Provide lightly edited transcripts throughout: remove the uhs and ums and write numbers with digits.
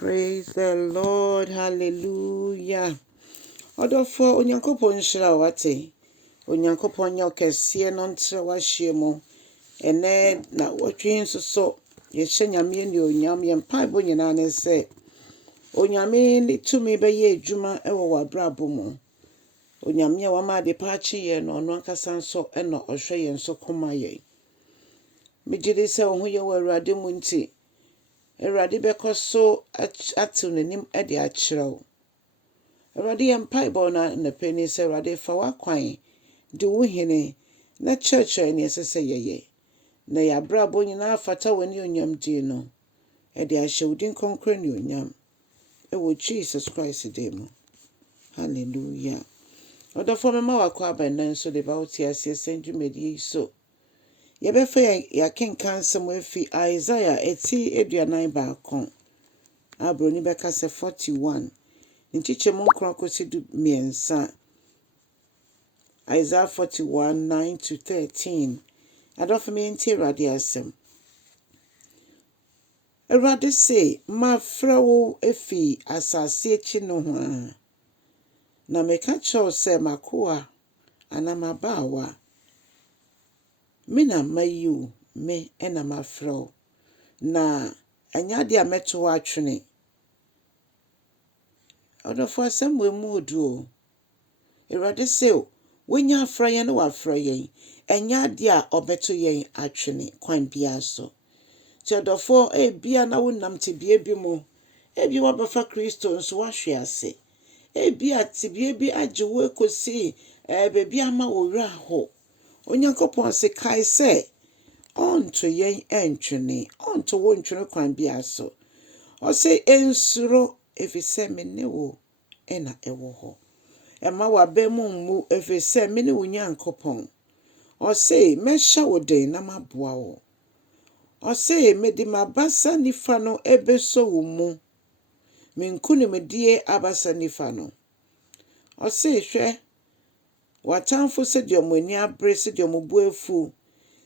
Praise the Lord. Hallelujah. Odofo onyankopon shira wate. Onyankopon nya okese no ntre wahye ene na wotwe nsoso ye nyame ni onyam ye mpaebo nyina ne se. Onyame ni tumi be ye adwuma ewo wabrabo mu. Onyame a wama de paachi ye no no akasa nso ena ohwe ye nso koma ye. Mejide se wo ho ye wo Awurade mu nti. Awurade bekoso atil nenim ede akyerɛw. Awurade ye mpaebo na peni se Awurade fa wakwan de wo hene na church ni esese yeye. Na ya brabo nyina afata woni onyam di no. Ede ahye wudin konkre ni onyam. Ewo Jesus Christ de mu. Hallelujah. Odofo mema wakwa abanan so de bauti asie senjumedi so. Yebefa ya kenkan samu efi Isaiah eti eduanan baako. Abroni beka se 41. Nchiche munkron kosi du miensa. Isaiah 41, 9 to 13. Adolfo me nti Awurade asem. Awurade se, ma frawo efi asase echi no ho a. Na meka kyerɛw se makoa anamabawa. Mina mayu me ena mafrawo. Na anyade a meto atwene. Odofo asem we mu odu. Awurade se wonya afra yen na wafra yen. Anyade a obeto yen atwene kwan bia so. Ti odofo bia na wonam te bia bi mu. Bia wabafa Kristo nso wahwe ase. Bia te bia bi agye wo ekosi bebi ama wo wura ho. Onyankopɔn se kai se onto yen entwene onto wo ntwene kwan bia so. O se ensuro efise me ne wo ena ewo ho. Ema wabemu mu efise me ne wo Nyankopɔn. O se mesha wo den na maboa wo. O se medi mabasa nifa no ebeso wo mu. Menkunu medie abasa nifa no. O se hwe watamfo se de omani abre se de omobu afu.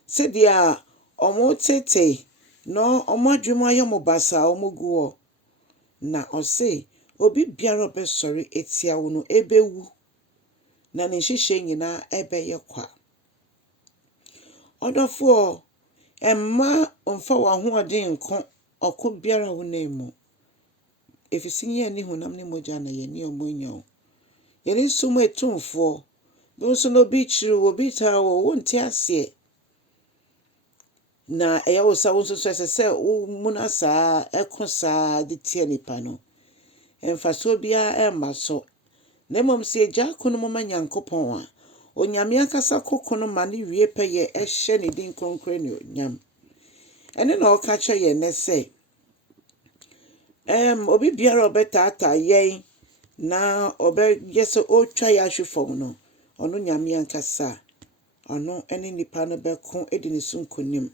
Se de a omo tete no omo adwuma ye mo basa omoguo. Na o se obi biara obesori etia wo no ebewu. Na ne hihye nyina ebeye kwa. Odofo emma onfa wa ho ode nko oko biara wo na emu. Efisi ye ni honam ne moja na ye ni omonyo. Ye ni sumo etumfo. Bonso no bi chiru obi ta wo wonte ase. Na eya wo sa wonso so sese wo munasa ekosa de tie nipa no. Emfaso bia emma so. Na mom se eja kunu mo Nyankopɔn a. Onyame akasa kokono ma ne wie peye ehye ne din konkre ne onyam. Ene na oka kye ye ne se obi biara obetata yen na obe yese otwa ya hwefom no ono nyame ankasa ono ene nipa no beko edi ne sunkonim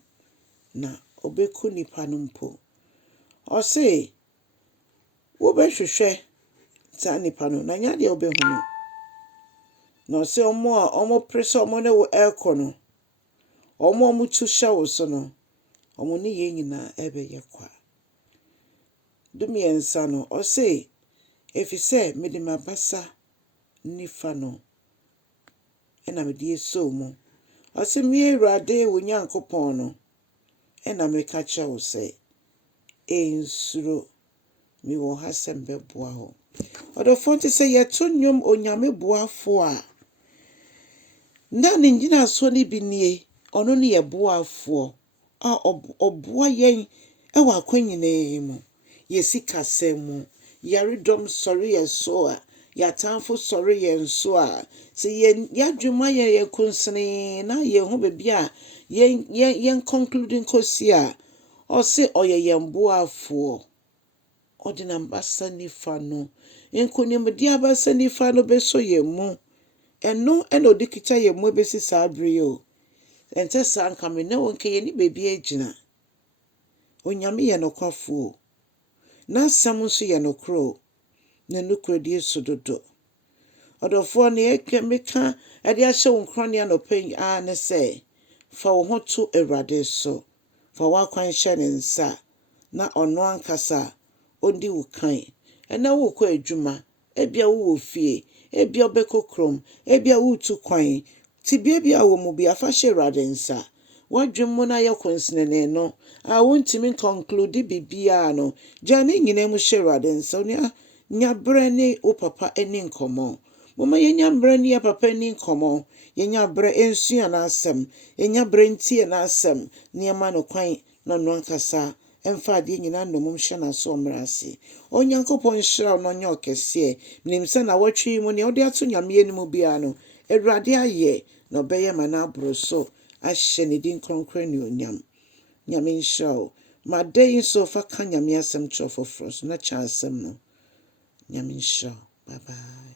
na obeku nipa no mpo. O se wo be hwehwe ta nipa no na nya de obehu no. No se omo preso omo ne wo ekono. Omo tu sha wo so no. Omo ne ye nyina ebe ye kwa. Dumiensa no o se efise mede mabasa nifa no ena mede eso mu. O se mi Awurade wo Nyankopɔn no ena meka kye wo se ensuro mi wo hasem beboa ho. Odofo nti se yeto nnwom onyame boafo a na ne ngina so ni bi nie ono ne ye boafo a oboa yen e wa kwanyine mu. Yesika semu yaredom sori yeso a yatamfo sori yenso a se yadwuma ye kunsene na ye ho bebia yen concluding kosi a o se oyeyemboafo ordinary basa nifa no enkonim dia basa nifa no beso yemu eno odikita yemu besi sabre o ente san kamene wonke ye ni bebi agina onyame ye nokwafo na samunso ye nokro na nokro die sododo odofo na ekemeka ade ahye wonkron no pen a ne se fa wo ho to Awurade so fa wakwan hye ne nsa na ono ankasa ondi wo kan ɛna wo kɔ adwuma ebia wo fie ebia obɛkɔ krom ebia wo tu kwan ti bia wo mu bia fa hye Awurade nsa wadwem mu na yɛ konsene no a wontimi conclude bibia no gya ne nyina mu hye Awurade nsa nya brɛ ne wo papa ani nkɔmmɔ mama yɛnya brɛ ne yɛ papa ani nkɔmmɔ yɛnya brɛ ensua na asɛm yɛnya brɛ ntie na asɛm nneɛma no kwan na no ankasa ɛmfa adeɛ nyina nnomum hyɛ na so ɔmmra ase Onyankopɔn nhyira wo no nyɛ ɔkɛseɛ nim sɛ na wɔtwe mu ne wode ato nyame anim bia no Awurade ayɛ na ɔbɛyɛ ma na aboro so ahyɛ ne din kronkron ne onyam nyame nhyira wo ma da yi nso fa ka nyame asɛm kyerɛ foforɔ so na kyɛ asɛm no nyame nhyira wo bye bye